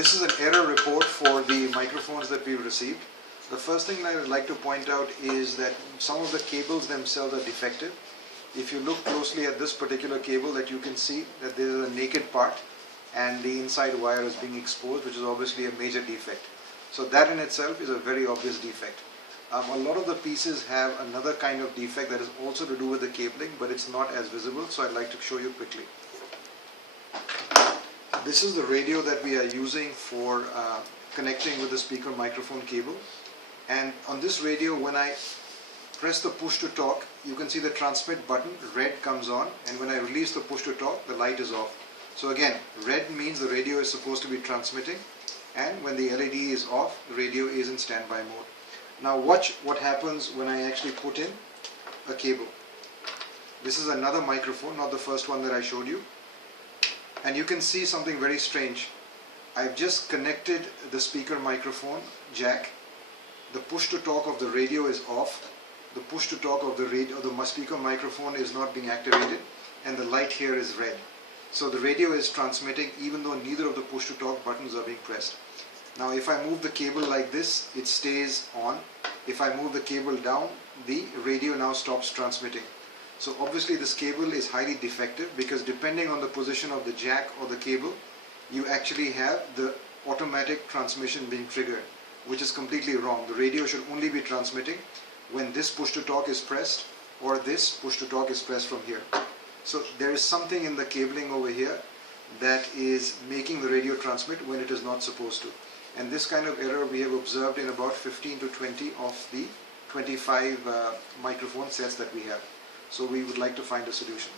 This is an error report for the microphones that we've received. The first thing I would like to point out is that some of the cables themselves are defective. If you look closely at this particular cable, that you can see that there is a naked part and the inside wire is being exposed, which is obviously a major defect. So that in itself is a very obvious defect. A lot of the pieces have another kind of defect that is also to do with the cabling, but it's not as visible, so I'd like to show you quickly. This is the radio that we are using for connecting with the speaker microphone cable, and on this radio, when I press the push to talk, you can see the transmit button, red comes on, and when I release the push to talk, the light is off. So again, red means the radio is supposed to be transmitting, and when the LED is off, the radio is in standby mode. Now watch what happens when I actually put in a cable. This is another microphone, not the first one that I showed you, and you can see something very strange. I've just connected the speaker microphone jack. The push to talk of the radio is off. The push to talk of the speaker microphone is not being activated, and the light here is red. So the radio is transmitting even though neither of the push to talk buttons are being pressed. Now if I move the cable like this, it stays on. If I move the cable down, the radio now stops transmitting. So obviously this cable is highly defective, because depending on the position of the jack or the cable, you actually have the automatic transmission being triggered, which is completely wrong. The radio should only be transmitting when this push to talk is pressed or this push to talk is pressed from here. So there is something in the cabling over here that is making the radio transmit when it is not supposed to. And this kind of error we have observed in about 15 to 20 of the 25 microphone sets that we have. So we would like to find a solution.